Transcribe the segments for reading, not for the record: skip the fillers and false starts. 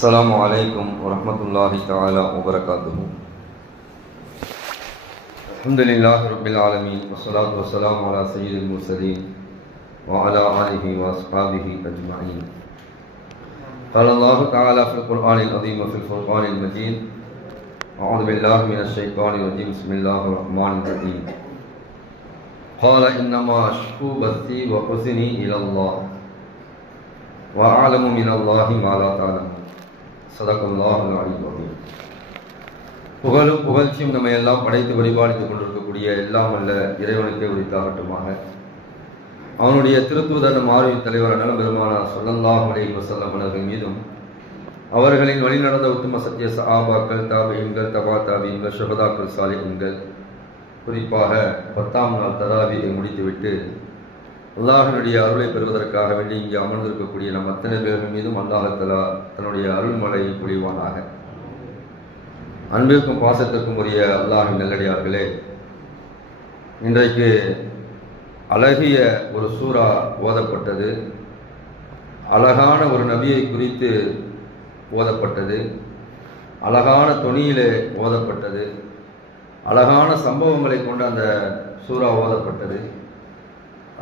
السلام عليكم ورحمة الله تعالى وبركاته. الحمد لله رب العالمين والصلاة والسلام على سيد المرسلين وعلى آله وأصحابه أجمعين. قال الله تعالى في القرآن العظيم وفي الفرقان المجيد: أعوذ بالله من الشيطان الرجيم، بسم الله الرحمن الرحيم. قال إنما أشكو بثي وحزني إلى الله وأعلم من الله ما لا تعلمون. சதகல்லாஹுல் அலீயுல் அஸீம். புகழும் புகழ்ச்சியும் நம்ம எல்லாம் படைத்து வழிபாடித்துக் கொண்டிருக்கக்கூடிய எல்லாம் அல்ல இறைவனுக்கே உரித்தாகட்டுமாக. அவனுடைய திருத்தூதர் மார்வின் தலைவர் அண்ணல் பெருமானார் ஸல்லல்லாஹு அலைஹி வஸல்லம் அவர்கள் மீதும் அவர்களின் வழிநடந்த உத்தம சத்திய சஹாபாக்கள், தாபிஈன்கள், தபா தாபிஈன்கள், ஷுஹதாக்கள், சாலிஹீன்கள், குறிப்பாக 10ஆம் நாள் தராவியை முடித்துவிட்டு அல்லாஹ்வினுடைய அருளை பெறுவதற்காக வேண்டி இங்கே அமர்ந்திருக்கக்கூடிய நம் அத்தனை பேர்கள் மீதும் அல்லாஹ் தஆலா தன்னுடைய அருள்மழையை பொழிவானாக. அன்பிற்கும் பாசத்திற்கும் உரிய அல்லாஹ்வின் நல்லடியார்களே, இன்றைக்கு அழகிய ஒரு சூரா ஓதப்பட்டது. அழகான ஒரு நபியை குறித்து ஓதப்பட்டது. அழகான தொனியிலே ஓதப்பட்டது. அழகான சம்பவங்களை கொண்டு அந்த சூரா ஓதப்பட்டது.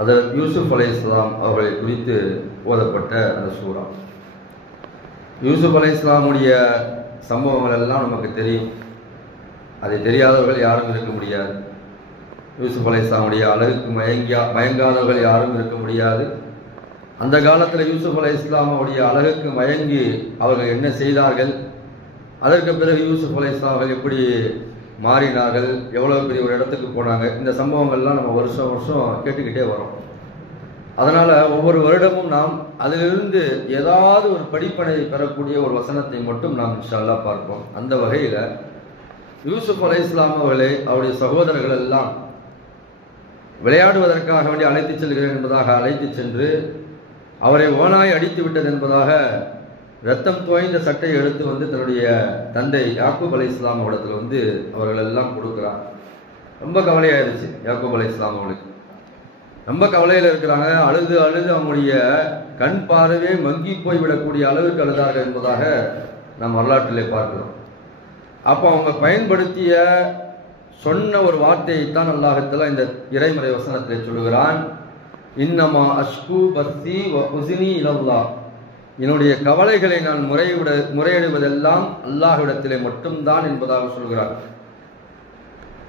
அது யூசுப் அலைஹிஸ்ஸலாம் அவர்களை குறித்து ஓதப்பட்ட அந்த சூரா. யூசுப் அலைஹிஸ்ஸலாமுடைய சம்பவங்கள் எல்லாம் நமக்கு தெரியும். அதை தெரியாதவர்கள் யாரும் இருக்க முடியாது. யூசுப் அலைஹிஸ்ஸலாமுடைய அழகுக்கு மயங்காதவர்கள் யாரும் இருக்க முடியாது. அந்த காலத்தில் யூசுப் அலைஹிஸ்ஸலாமுடைய அழகுக்கு மயங்கி அவர்கள் என்ன செய்தார்கள், அதற்கு பிறகு யூசுப் அலைஹிஸ்ஸலாம் அவர்கள் எப்படி மாறினார்கள், எவ்வளவு பெரிய ஒரு இடத்துக்கு போனாங்க, இந்த சம்பவங்கள்லாம் நம்ம வருஷம் வருஷம் கேட்டுக்கிட்டே வரோம். அதனால ஒவ்வொரு வருடமும் நாம் அதிலிருந்து ஏதாவது ஒரு படிப்பனை பெறக்கூடிய ஒரு வசனத்தை மட்டும் நாம் இன்ஷா அல்லாஹ் பார்ப்போம். அந்த வகையில யூசுப் அலைஹிஸ்ஸலாம் அவர்களை அவருடைய சகோதரர்கள் எல்லாம் விளையாடுவதற்காக வேண்டி அழைத்து செல்கிறேன் என்பதாக அழைத்து சென்று அவரை ஓனாய் அடித்து விட்டது என்பதாக ரத்தம் தோய்ந்த சட்டையை எடுத்து வந்து தன்னுடைய தந்தை யாக்கூப் அலைஹிஸ்ஸலாம் இடத்துல வந்து அவர்கள் எல்லாம் கொடுக்குறாங்க. ரொம்ப கவலையாயிருச்சு யாக்கூப் அலைஹிஸ்ஸலாம் அவங்களுக்கு. ரொம்ப கவலையில் இருக்கிறாங்க. அழுது அழுது அவங்களுடைய கண் பார்வை மங்கி போய்விடக்கூடிய அளவுக்கு அழுதார்கள் என்பதாக நாம் வரலாற்றிலே பார்க்கிறோம். அப்போ அவங்க பயன்படுத்திய சொன்ன ஒரு வார்த்தையைத்தான் அல்லாஹ் தஆலா இந்த இறைமறை வசனத்திலே சொல்லுகிறான்: இன்னமா அஷ்கு பஸ்ஸி வ ஹுஸ்னி இலல்லாஹ். என்னுடைய கவலைகளை நான் முறையிடுவதெல்லாம் அல்லாஹ்விடத்திலே மட்டும்தான் என்பதாக சொல்கிறார்.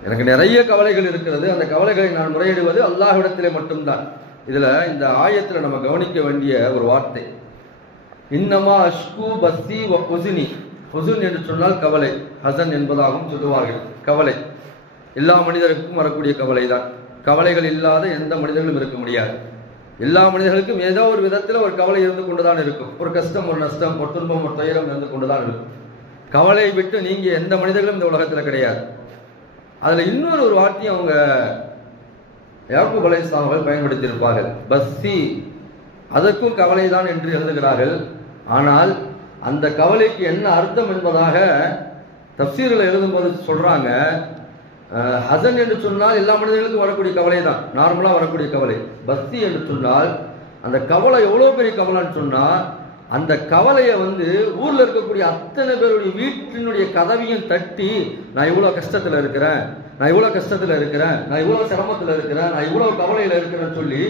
எனக்கு நிறைய கவலைகள் இருக்கிறது, அந்த கவலைகளை நான் முறையிடுவது அல்லாஹ்விடத்திலே மட்டும்தான். இதுல இந்த ஆயத்துல நம்ம கவனிக்க வேண்டிய ஒரு வார்த்தை இன்னமா அஷ்கு பஸ்ஸி வ ஹுஸ்னி. ஹுஸ்ன் என்று சொன்னால் கவலை, ஹசன் என்பதாகவும் சொல்லுவார்கள். கவலை எல்லா மனிதருக்கும் வரக்கூடிய கவலை தான். கவலைகள் இல்லாத எந்த மனிதர்களும் இருக்க முடியாது. எல்லா மனிதர்களுக்கும் ஏதோ ஒரு விதத்தில் ஒரு கவலை இருந்து கொண்டுதான் இருக்கும். ஒரு கஷ்டம், ஒரு நஷ்டம், ஒரு துன்பம், ஒரு துயரம் இருந்து கொண்டுதான் இருக்கும். கவலை விட்டு நீங்க எந்த மனிதர்களும் இந்த உலகத்தில் கிடையாது. அதுல இன்னொரு ஒரு வார்த்தையும் அவங்க யாக்கூப் அலைஹிஸ்ஸலாம் அவர்கள் பயன்படுத்தியிருப்பார்கள், பஸ்ஸி. அதற்கும் கவலை தான் என்று எழுதுகிறார்கள். ஆனால் அந்த கவலைக்கு என்ன அர்த்தம் என்பதாக தஃப்சீரில் எழுதும்போது சொல்றாங்க, ஹசன் என்று சொன்னால் எல்லா மனிதர்களுக்கும் வரக்கூடிய கவலை தான், நார்மலா வரக்கூடிய கவலை. பஸ்தி என்று சொன்னால் அந்த கவலை எவ்வளவு பெரிய கவலைன்னு சொன்னா, அந்த கவலையை வந்து ஊர்ல இருக்கக்கூடிய அத்தனை பேருடைய வீட்டினுடைய கதவையும் தட்டி, நான் இவ்வளவு கஷ்டத்துல இருக்கிறேன், நான் இவ்வளவு கஷ்டத்துல இருக்கிறேன், நான் இவ்வளவு சிரமத்துல இருக்கிறேன், நான் இவ்வளவு கவலையில இருக்கிறேன்னு சொல்லி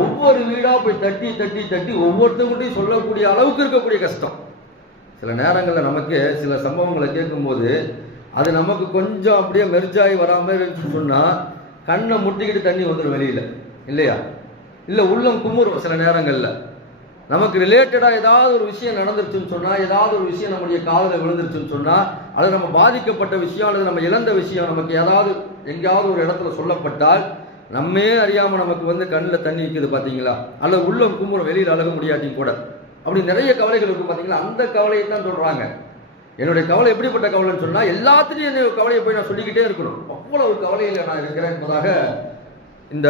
ஒவ்வொரு வீடா போய் தட்டி தட்டி தட்டி ஒவ்வொருத்தவங்கள்ட்டையும் சொல்லக்கூடிய அளவுக்கு இருக்கக்கூடிய கஷ்டம். சில நேரங்கள்ல நமக்கு சில சம்பவங்களை கேட்கும்போது அது நமக்கு கொஞ்சம் அப்படியே மெர்ஜாகி வராம சொன்னா கண்ணை முட்டிக்கிட்டு தண்ணி வந்துடும் வெளியில, இல்லையா? இல்ல உள்ளம் குமுறும். சில நேரங்கள்ல நமக்கு ரிலேட்டடா ஏதாவது ஒரு விஷயம் நடந்துருச்சுன்னு சொன்னா, ஏதாவது ஒரு விஷயம் நம்முடைய காதுல விழுந்துருச்சுன்னு சொன்னா, அது நம்ம பாதிக்கப்பட்ட விஷயம் அல்லது நம்ம இழந்த விஷயம் நமக்கு ஏதாவது எங்கேயாவது ஒரு இடத்துல சொல்லப்பட்டால் நம்மே அறியாம நமக்கு வந்து கண்ணில் தண்ணி நிற்குது பாத்தீங்களா, அல்லது உள்ளம் குமுறும், வெளியில் அழக முடியாட்டியும் கூட. அப்படி நிறைய கவலைகள் இருக்கு பாத்தீங்களா. அந்த கவலையை தான் சொல்றாங்க. என்னுடைய கவலை எப்படிப்பட்ட கவலைன்னு சொன்னா, எல்லாத்திலையும் என்னுடைய கவலையை போய் நான் சொல்லிக்கிட்டே இருக்கணும், அவ்வளவு கவலையில நான் இருக்கிறேன் என்பதாக இந்த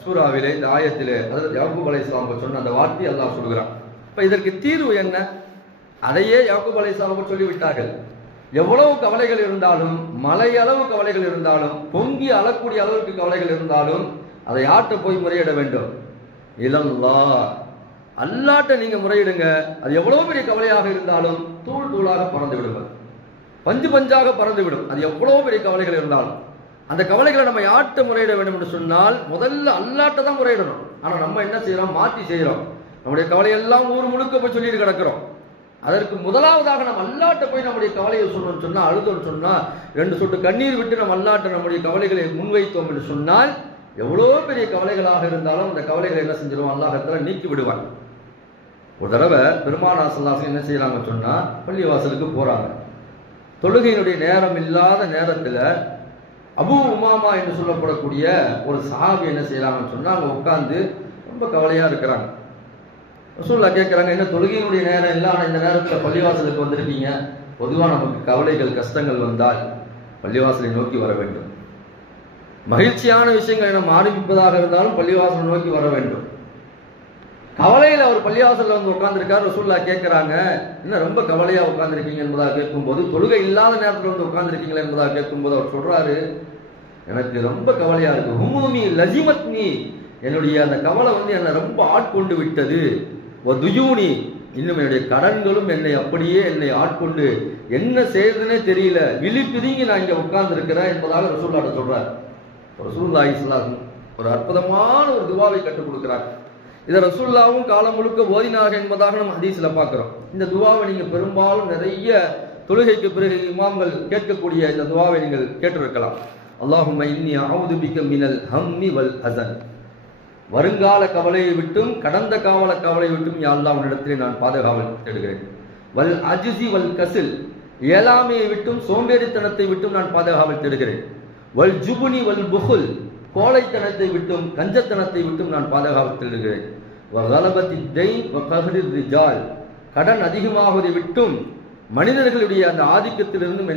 சூறாவிலே, இந்த ஆயத்திலே, அதாவது யாக்கூப் அலைஹிஸ்ஸலாம் சொன்ன அந்த வார்த்தை அல்லாஹ் சொல்கிறான். இப்ப இதற்கு தீர்வு என்ன? அதையே யாக்கூப் அலைஹிஸ்ஸலாம் சொல்லிவிட்டார்கள். எவ்வளவு கவலைகள் இருந்தாலும், மலையளவு கவலைகள் இருந்தாலும், பொங்கி அழக்கூடிய அளவுக்கு கவலைகள் இருந்தாலும், அதை யார்கிட்ட போய் முறையிட வேண்டும்? இலல்லாஹ், அல்லாட்ட நீங்க முறையிடுங்க. அது எவ்வளவு பெரிய கவலையாக இருந்தாலும் தூள் தூளாக பறந்து விடுங்க, பஞ்சு பஞ்சாக பறந்து விடும். அது எவ்வளவு பெரிய கவலைகள் இருந்தாலும் அந்த கவலைகளை நம்ம யார்கிட்ட முறையிட வேண்டும் என்று சொன்னால் முதல்ல அல்லாட்ட தான் முறையிடணும். ஆனா நம்ம என்ன செய்யறோம், மாற்றி செய்யறோம். நம்முடைய கவலையெல்லாம் ஊர் முழுக்க போய் சொல்லிட்டு கிடக்கிறோம். அதற்கு முதலாவதாக நம்ம அல்லாட்ட போய் நம்முடைய கவலையை சொல்லணும்னு சொன்னா, அழுதோன்னு சொன்னா, 2 சொட்டு கண்ணீர் விட்டு நம்ம அல்லாட்ட நம்முடைய கவலைகளை முன்வைத்தோம் என்று சொன்னால் எவ்வளோ பெரிய கவலைகளாக இருந்தாலும் அந்த கவலைகளை என்ன செஞ்சிருவோம், அல்லாஹ்விடத்துல நீக்கி விடுவான். ஒரு தடவை பெருமானார் ஸல்லல்லாஹு அலைஹி வஸல்லம் என்ன செய்யறாங்கன்னு சொன்னா, பள்ளிவாசலுக்கு போறாங்க. தொழுகையினுடைய நேரம் இல்லாத நேரத்துல அபூ உமாமா என்று சொல்லப்படக்கூடிய ஒரு சஹாபி என்ன செய்யறாங்கன்னு சொன்னா, அங்க உட்கார்ந்து ரொம்ப கவலையா இருக்கிறாங்க. ரசூலுல்லாஹ் கேட்கிறாங்க, என்ன தொழுகையினுடைய நேரம் இல்லை, ஆனா இந்த நேரத்துல பள்ளிவாசலுக்கு வந்திருக்கீங்க? பொதுவா நமக்கு கவலைகள் கஷ்டங்கள் வந்தால் பள்ளிவாசலை நோக்கி வர வேண்டும். மகிழ்ச்சியான விஷயங்களை நம்ம ஆரம்பிப்பதாக இருந்தாலும் பள்ளிவாசலை நோக்கி வர வேண்டும். கவலையில் அவர் பள்ளிவாசல்ல வந்து உட்கார்ந்துருக்காரு. ரசூலுல்லாஹ் கேட்கிறாங்க, என்ன ரொம்ப கவலையா உட்கார்ந்துருக்கீங்க என்பதாக கேட்கும்போது, தொழுகை இல்லாத நேரத்தில் வந்து உட்கார்ந்துருக்கீங்களா என்பதாக கேட்கும்போது அவர் சொல்றாரு, எனக்கு ரொம்ப கவலையா இருக்கு. ஹுமூமி லஜிமத்னி, என்னுடைய அந்த கவலை வந்து என்னை ரொம்ப ஆட்கொண்டு விட்டது. துயூனி, இன்னும் என்னுடைய கடன்களும் என்னை ஆட்கொண்டு என்ன செய்யறதுன்னே தெரியல, விழிப்பிதுங்கி நான் இங்க உட்கார்ந்து இருக்கிறேன் என்பதாக ரசூலுல்லாஹ் சொல்றார். ரசூலுல்லாஹி ஸல்லல்லாஹு அலைஹி வஸல்லம் ஒரு அற்புதமான ஒரு துவாவை கற்றுக் கொடுக்கிறார். இதை ரசூலுல்லாஹ்வும் காலம் முழுக்க ஓதினார்கள் என்பதாக நம்ம ஹதீஸ்ல பார்க்கிறோம். இந்த துவாவை நீங்க பெரும்பாலும் நிறைய தொழுகைக்கு பிறகு இமாம்கள் கேட்கக்கூடிய இந்த துவாவை நீங்கள் கேட்டிருக்கலாம். அல்லாஹும்ம இன்னி அஊது பிக மினல் ஹம்மி வல் ஹஸன், வருங்கால கவலையை விட்டும் கடந்த கால கவலை விட்டும் யா அல்லாஹ் உன்னிடத்திலே நான் பாதுகாவல் தேடுகிறேன். வல் அஜ்ஸி வல் கஸல், இயலாமையை விட்டும் சோம்பேறித்தனத்தை விட்டும் நான் பாதுகாவல் தேடுகிறேன். வல் ஜுபுனி வல் புகுல், கோழைத்தனத்தை விட்டும் கஞ்சத்தனத்தை விட்டும் நான் பாதுகாவல் தேடுகிறேன். வகலபத்தி தைன் வகஹரிர் ரிஜால், கடன் அதிகமாவதை விட்டும் மனிதர்களுடைய அந்த ஆதிக்கத்திலிருந்தும்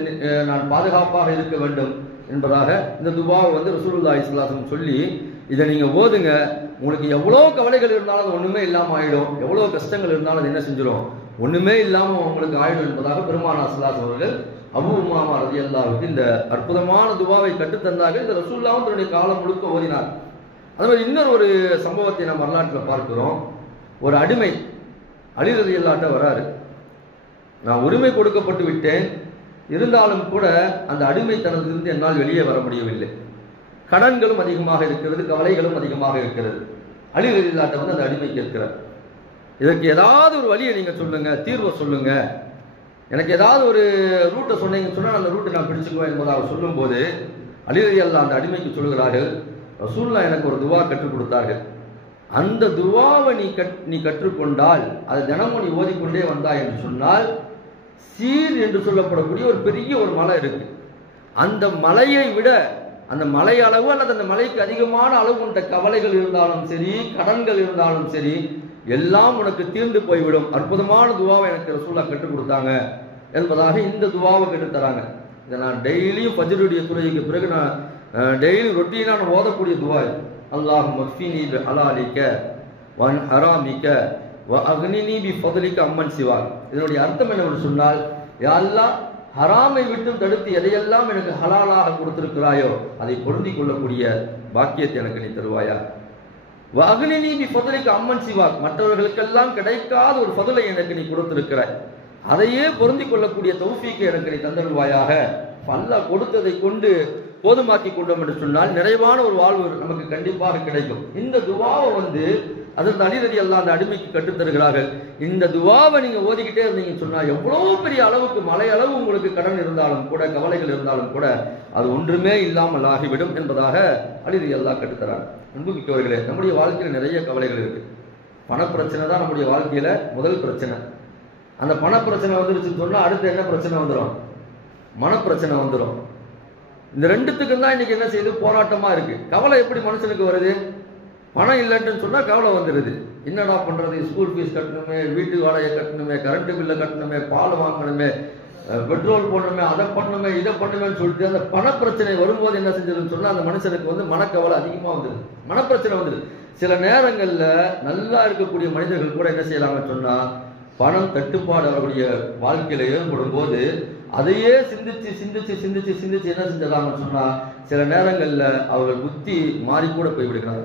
நான் பாதுகாப்பாக இருக்க வேண்டும் என்பதாக இந்த துவாவை வந்து ரசூலுல்லாஹி ஸல்லல்லாஹு அலைஹி வஸல்லம் சொல்லி, இதை நீங்க ஓதுங்க. உங்களுக்கு எவ்வளோ கவலைகள் இருந்தாலும் அது ஒண்ணுமே இல்லாம ஆயிடும், எவ்வளோ கஷ்டங்கள் இருந்தாலும் அது என்ன செஞ்சிடும், ஒண்ணுமே இல்லாம உங்களுக்கு ஆயிடும் என்பதாக பெருமானார் ஸல்லல்லாஹு அலைஹி வஸல்லம் அவர்கள் அபூ உமாமா ரலியல்லாஹு அன்ஹு இந்த அற்புதமான துவாவை கற்றுத்தந்தார்கள். இந்த ரசூலுல்லாஹ் தன்னுடைய காலம் முழுக்க ஓதினார். அதே மாதிரி இன்னொரு ஒரு சம்பவத்தை நாம் வரலாற்றில் பார்க்கிறோம். ஒரு அடிமை அலி ரலியல்லாஹு அன்ஹு வராரு, நான் உரிமை கொடுக்கப்பட்டு விட்டேன், இருந்தாலும் கூட அந்த அடிமைத்தனத்திலிருந்து என்னால் வெளியே வர முடியவில்லை, கடன்களும் அதிகமாக இருக்கிறது, கவலைகளும் அதிகமாக இருக்கிறது. அலி ரலியல்லாஹு அன்ஹு வந்து அந்த அடிமை கேட்கிறார், இதற்கு ஏதாவது ஒரு வழியை நீங்க சொல்லுங்க, தீர்வை சொல்லுங்க, எனக்கு ஏதாவது ஒரு ரூட்டை சொன்னீங்கன்னு சொன்னால் அந்த ரூட்டை நான் பிடிச்சுக்குவேன் என்பதை அவர் சொல்லும் போது அலி ரலியல்லாஹு அந்த அடிமைக்கு சொல்கிறார்கள், ரசூலுல்லாஹ் எனக்கு ஒரு துவா கற்றுக் கொடுத்தார்கள், அந்த துவாவை நீ கற்றுக்கொண்டால் அது தினமும் நீ ஓதிக்கொண்டே வந்தாய் என்று சொன்னால், சீர் என்று சொல்லப்படக்கூடிய ஒரு பெரிய ஒரு மலை இருக்கு, அந்த மலையை விட அந்த மலை அளவு அல்லது அந்த மலைக்கு அதிகமான அளவு உண்ட கவலைகள் இருந்தாலும் சரி, கடன்கள் இருந்தாலும் சரி, எல்லாம் உனக்கு தீர்ந்து போய்விடும். அற்புதமான துவாவை எனக்கு ரசூலுல்லாஹ் கற்றுக் கொடுத்தாங்க என்பதாக இந்த துவாவை கற்றுத்தராங்க. இதை நான் டெய்லியும் ஃபஜ்ருடைய தொழுகைக்கு பிறகு நான் டெய்லி ரொட்டீனா நான் ஓதக்கூடிய துவா. அல்லாஹும்ம ஃபினி பி ஹலாலிக வன் ஹராமிக வ அக்னினி பி ஃபضலிக அம்மன் சிவாக். இதனுடைய அர்த்தம் என்னவென்று சொன்னால், யா அல்லாஹ் ஹராமை விட்டு தடுத்து எதையெல்லாம் எனக்கு ஹலாலாக கொடுத்திருக்கிறாயோ அதை பொருந்திக் கொள்ளக்கூடிய பாக்கியத்தை எனக்கு நீ தருவாயா. வ அக்னினி பி ஃபضலிக அம்மன் சிவாக், மற்றவர்களுக்கெல்லாம் கிடைக்காத ஒரு ஃபضலை எனக்கு நீ கொடுத்திருக்கிறாய், அதையே பொருந்திக் கொள்ளக்கூடிய தௌஃபீக்கை எனக்கு நீ தந்தருவாயாக. அல்லாஹ் கொடுத்ததை கொண்டு போதுமாக்கி கொண்டோம் என்று சொன்னால் நிறைவான ஒரு வாழ்வு நமக்கு கண்டிப்பாக கிடைக்கும். இந்த துவாவை வந்து அதற்கு அலி ரலியல்லாஹு அந்த அடிமைக்கு கற்றுத் தருகிறார்கள். இந்த துவாவை நீங்க ஓதிக்கிட்டே இருந்தீங்கன்னு சொன்னா எவ்வளவு பெரிய அளவுக்கு மலை அளவு உங்களுக்கு கடன் இருந்தாலும் கூட, கவலைகள் இருந்தாலும் கூட அது ஒன்றுமே இல்லாமல் ஆகிவிடும் என்பதாக அலி ரலியல்லாஹு கற்றுத்தராங்க. அன்புமிக்கவர்களே, நம்முடைய வாழ்க்கையில நிறைய கவலைகள் இருக்கு. பணப்பிரச்சனை தான் நம்முடைய வாழ்க்கையில முதல் பிரச்சனை. அந்த பணப்பிரச்சனை வந்துருச்சுன்னு சொன்னா அடுத்து என்ன பிரச்சனை வந்துடும், மனப்பிரச்சனை வந்துடும். இந்த ரெண்டுத்துக்கும் தான் இன்னைக்கு என்ன செய்யுது, போராட்டமா இருக்கு. கவலை எப்படி மனுஷனுக்கு வருது, பணம் இல்லைன்னு சொன்னா கவலை வந்துடுது. என்னடா பண்றது, ஸ்கூல் ஃபீஸ் கட்டணுமே, வீட்டு வாடகை கட்டணுமே, கரண்ட் பில்லை கட்டணுமே, பால் வாங்கணுமே, பெட்ரோல் போடணுமே, அதை பண்ணணுமே, இதை பண்ணுமேன்னு சொல்லிட்டு அந்த பணப்பிரச்சனை வரும்போது என்ன செஞ்சதுன்னு சொன்னா அந்த மனுஷனுக்கு வந்து மனக்கவலை அதிகமா வந்துடுது, மனப்பிரச்சனை வந்துடுது. சில நேரங்கள்ல நல்லா இருக்கக்கூடிய மனிதர்கள் கூட என்ன செய்யலாம்னு சொன்னா, பணம் தட்டுப்பாடு அவருடைய வாழ்க்கையில ஏற்படும் போது அதையே சிந்திச்சு சிந்திச்சு சிந்திச்சு சிந்திச்சு என்ன செஞ்சிடலாம்னு சொன்னா சில நேரங்கள்ல அவர்கள் புத்தி மாறி கூட போய்விடுகிறார்.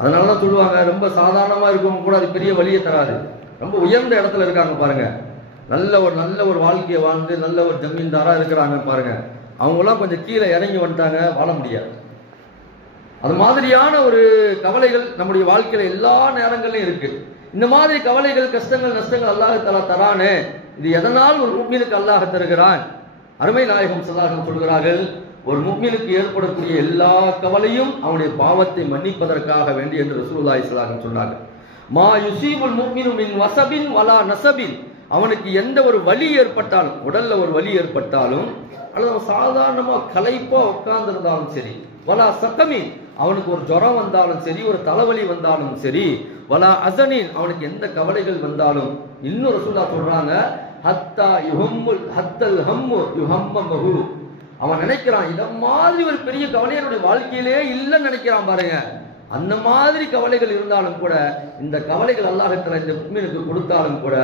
அதனாலதான் சொல்லுவாங்க, ரொம்ப சாதாரணமா இருக்கவங்க கூட அது பெரிய வழியை தராது. ரொம்ப உயர்ந்த இடத்துல இருக்காங்க பாருங்க, நல்ல ஒரு வாழ்க்கையை வாழ்ந்து நல்ல ஒரு ஜமீன்தாரா இருக்கிறாங்க பாருங்க, அவங்களாம் கொஞ்சம் கீழே இறங்கி வந்துட்டாங்க, வாழ முடியாது. அது மாதிரியான ஒரு கவலைகள் நம்முடைய வாழ்க்கையில எல்லா நேரங்களிலும் இருக்கு. இந்த மாதிரி கவலைகள், கஷ்டங்கள், நஷ்டங்கள் அல்லாஹ் தஆலா தரானே, இது எதனால் ஒரு முஃமினுக்கு அல்லாஹ் தருகிறான்? அருமை நாயகம் ஸல்லல்லாஹு அலைஹி வஸல்லம் சொல்கிறார்கள், ஒரு முஃமினுக்கு ஏற்படக்கூடிய எல்லா கவலையும் அவனுடைய பாவத்தை மன்னிப்பதற்காக வேண்டி என்று ரசூலுல்லாஹி ஸல்லல்லாஹு அலைஹி வஸல்லம் சொன்னார்கள். மா யுஸீபுல் முஃமினு மின் வஸபின் வலா நஸபின், அவனுக்கு எந்த ஒரு வலி ஏற்பட்டாலும், உடல்ல ஒரு வலி ஏற்பட்டாலும், அல்லது சாதாரணமா களைப்பா உட்கார்ந்திருந்தாலும் சரி, வலா சகமின், அவனுக்கு ஒரு ஜுரம் வந்தாலும் சரி, ஒரு தலைவலி வந்தாலும் சரி, வலா அஸனின், அவனுக்கு எந்த கவலைகள் வந்தாலும், இன்னொரு ரசூலுல்லாஹ் சொல்றாங்க, ஹத்தல் ஹம்மு யுஹம்மமஹு, அவன் நினைக்கிறான் இத மாதிரி ஒரு பெரிய கவலை என்னுடைய வாழ்க்கையிலே இல்லைன்னு நினைக்கிறான் பாருங்க. அந்த மாதிரி கவலைகள் இருந்தாலும் கூட, இந்த கவலைகள் அல்லாஹ் தஆலா இந்த முஃமினுக்கு கொடுத்தாலும் கூட,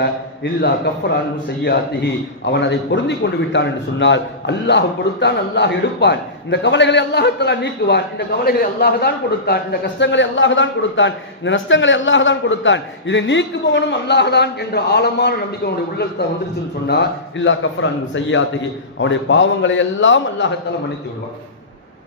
இல்லா கஃபரான் செய்யாத்திஹி, அவன் அதை பொருந்தி கொண்டு விட்டான் என்று சொன்னால், அல்லாஹ் கொடுத்தான், அல்லாஹ் எடுப்பான். இந்த கவலைகளை அல்லாஹ் தஆலா நீக்குவான். இந்த கவலைகளை அல்லாஹ் தான் கொடுத்தான், இந்த கஷ்டங்களை அல்லாஹ் தான் கொடுத்தான், இந்த நஷ்டங்களை அல்லாஹ் தான் கொடுத்தான், இதை நீக்குபவனும் அல்லாஹ் தான் என்ற ஆழமான நம்பிக்கை அவனுடைய உள்ளத்தை வந்துருச்சுன்னு சொன்னால், இல்லா கஃபரான் செய்யாத்திஹி, அவனுடைய பாவங்களை எல்லாம் அல்லாஹ் தஆலா மன்னித்து விடுவான்.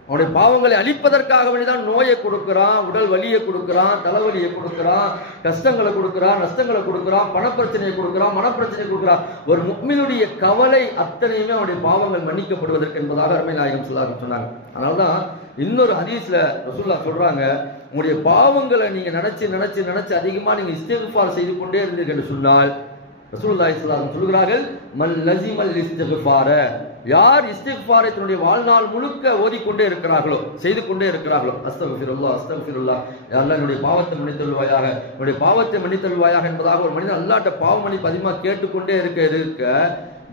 அவனுடைய பாவங்களை அழிப்பதற்காக வேண்டிதான் நோயை கொடுக்கிறான், உடல் வலியை கொடுக்கிறான், தலைவலியை கொடுக்கிறான், கஷ்டங்களை கொடுக்கிறான், நஷ்டங்களை கொடுக்கிறான், பணப்பிரச்சனையை கொடுக்கிறான், மனப்பிரச்சனையை கொடுக்கிறான். ஒரு முஃமினுடைய கவலை அத்தனையுமே அவனுடைய பாவங்கள் மன்னிக்கப்படுவதற்கு என்பதாக அருமை நாயகம் ஸல்லல்லாஹு அலைஹி வஸல்லம் சொன்னாங்க. அதனாலதான் இன்னொரு ஹதீஸ்ல ரசூலுல்லாஹ் சொல்றாங்க, உங்களுடைய பாவங்களை நீங்க நினைச்சு அதிகமா நீங்க இஸ்திக்ஃபார் செய்து கொண்டே இருந்தீர்கள் என்று சொன்னால், ரசூலுல்லாஹி ஸல்லல்லாஹு அலைஹி வஸல்லம் சொல்கிறார்கள், மல் லஸிமல் இஸ்திக்ஃபார, யார் இஸ்திக்ஃபாரை தன்னுடைய வாழ்நாள் முழுக்க ஓதிக்கொண்டே இருக்கிறார்களோ, செய்து கொண்டே இருக்கிறார்களோ, அஸ்தக்ஃபிருல்லாஹ் அஸ்தக்ஃபிருல்லாஹ், யா அல்லாஹ் என்னுடைய பாவத்தை மன்னித்தருள்வாயாக, என்னுடைய பாவத்தை மன்னித்தருள்வாயாக என்பதாக ஒரு மனிதன் அல்லாஹ்ட்ட பாவ மன்னிப்பு அதிகமாக கேட்டுக்கொண்டே இருக்க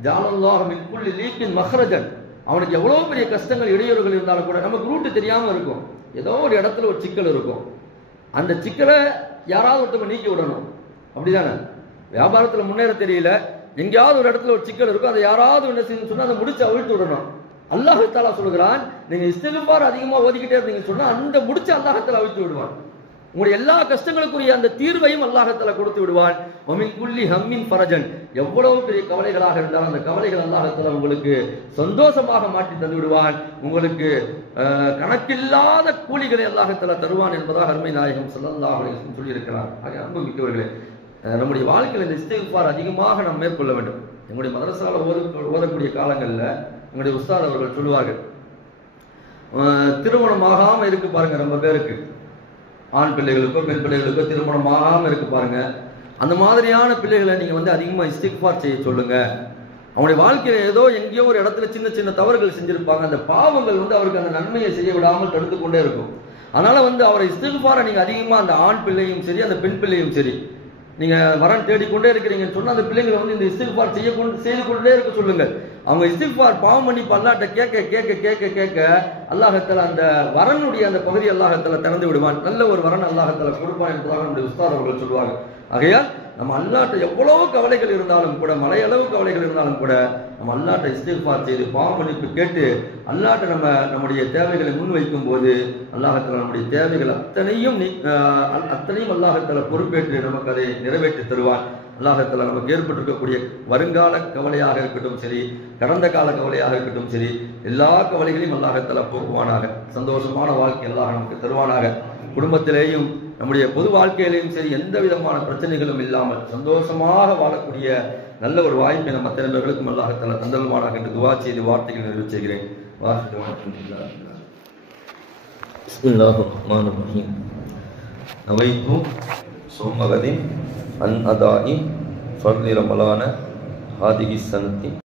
ஜஅலல்லாஹு மின் குல்லி லீக்கின் மக்ரஜன், அவனுக்கு எவ்வளவு பெரிய கஷ்டங்கள் இடையூறுகள் இருந்தாலும் கூட, நமக்கு ரூட்டு தெரியாம இருக்கும், ஏதோ ஒரு இடத்துல ஒரு சிக்கல் இருக்கும், அந்த சிக்கலை யாராவது ஒருத்தவங்க நீக்கி விடணும். அப்படிதானே? வியாபாரத்துல முன்னேற தெரியல, எங்கேயாவது ஒரு இடத்துல ஒரு சிக்கல் இருக்கும், அதை யாராவது என்ன செய்யணும்னு சொன்னா அதை முடிச்சு அவிழ்த்து விடணும். அல்லாஹ் தஆலா சொல்கிறான், நீங்க இஸ்திக்ஃபார் அதிகமா ஓதிக்கிட்டே இருந்தீங்கன்னு சொன்னா அந்த முடிச்சு அல்லாஹ் தஆலா அவிழ்த்து விடுவான். உங்களுடைய எல்லா கஷ்டங்களுக்குரிய அந்த தீர்வையும் அல்லாஹ் தஆலா கொடுத்து விடுவான். வமின் குல்லி ஹம்மின் ஃபரஜன், எவ்வளவு பெரிய கவலைகளாக இருந்தாலும் அந்த கவலைகள் அல்லாஹ் தஆலா உங்களுக்கு சந்தோஷமாக மாற்றி தந்து விடுவான். உங்களுக்கு கணக்கில்லாத கூலிகளை அல்லாஹ் தஆலா தருவான் என்பதாக அருமை நாயகம் ஸல்லல்லாஹு அலைஹி வஸல்லம் சொல்லி இருக்கிறார். அன்பு மிக்கவர்களே, நம்முடைய வாழ்க்கையில் இந்த இஸ்திக்ஃபார் அதிகமாக நாம் மேற்கொள்ள வேண்டும். எங்களுடைய மதரசால ஓதக்கூடிய காலங்களில் எங்களுடைய உஸ்தாத் அவர்கள் சொல்லுவார்கள், திருமணமாகாம இருக்கு பாருங்க, ரொம்ப பேருக்கு ஆண் பிள்ளைகளுக்கோ பெண் பிள்ளைகளுக்கோ திருமணமாகாம இருக்கு பாருங்க, அந்த மாதிரியான பிள்ளைகளை நீங்க அதிகமா இஸ்திக்ஃபார் செய்ய சொல்லுங்க. அவனுடைய வாழ்க்கையில ஏதோ எங்கேயோ ஒரு இடத்துல சின்ன சின்ன தவறுகள் செஞ்சிருப்பாங்க, அந்த பாவங்கள் அவருக்கு அந்த நன்மையை செய்ய விடாமல் தடுத்து கொண்டே இருக்கும். அதனால அவரை இஸ்திக்ஃபாரை நீங்க அதிகமா, அந்த ஆண் பிள்ளையும் சரி அந்த பெண் பிள்ளையும் சரி, நீங்க வரன் தேடிக்கொண்டே இருக்கிறீங்கன்னு சொன்னா அந்த பிள்ளைங்களை இந்த இஸ்திக்ஃபார் செய்து கொண்டே இருக்க சொல்லுங்க. அவங்க இஸ்திக்ஃபார் பாவம் மன்னிப்பு அல்லாஹ்ட்ட கேட்க அல்லாஹ் தஆலா அந்த வரனுடைய அந்த பகுதி அல்லாஹ் தஆலா திறந்து விடுவான். நல்ல ஒரு வரன் அல்லாஹ் தஆலா கொடுப்பான் என்பதாக நம்முடைய உஸ்தாத் அவர்கள் சொல்லுவாங்க. ஆகையால் நம்ம அல்லாஹ்ட்ட எவ்வளவு கவலைகள் இருந்தாலும் கூட, மலையளவு கவலைகள் இருந்தாலும் கூட, நம்ம அல்லாஹ்ட்ட இஸ்திக்ஃபார் செய்து பாவ மன்னிப்பு கேட்டு அல்லாஹ்ட்ட நம்முடைய தேவைகளை முன்வைக்கும் போது அல்லாஹ் தஆலா நம்முடைய தேவைகள் அத்தனையும் அல்லாஹ் தஆலா பொறுப்பேற்று நமக்கு அதை நிறைவேற்றி தருவான். அல்லாஹ் தஆலா நமக்கு ஏற்பட்டிருக்கக்கூடிய வருங்கால கவலையாக இருக்கட்டும் சரி, கடந்த கால கவலையாக இருக்கட்டும் சரி, எல்லா கவலைகளையும் அல்லாஹ் தஆலா போக்குவானாக. சந்தோஷமான வாழ்க்கை அல்லாஹ் நமக்கு தருவானாக. குடும்பத்திலேயும் நம்முடைய பொது வாழ்க்கையிலையும் சரி எந்த விதமான பிரச்சனைகளும் இல்லாமல் சந்தோஷமாக வாழக்கூடிய நல்ல ஒரு வாய்ப்பை நம்ம அத்தனை பேர்களுக்கும் அல்லாஹ் தஆலா தந்தல்வானாக என்று துஆ செய்து வார்த்தைகள் நிறைவு செய்கிறேன். பிஸ்மில்லாஹிர் ரஹ்மானிர் ரஹீம். நவைத்து சௌமகதின் அன் அதாஇ ஃபர்லி ரமலான ஹாதிஹி ஸனத்தி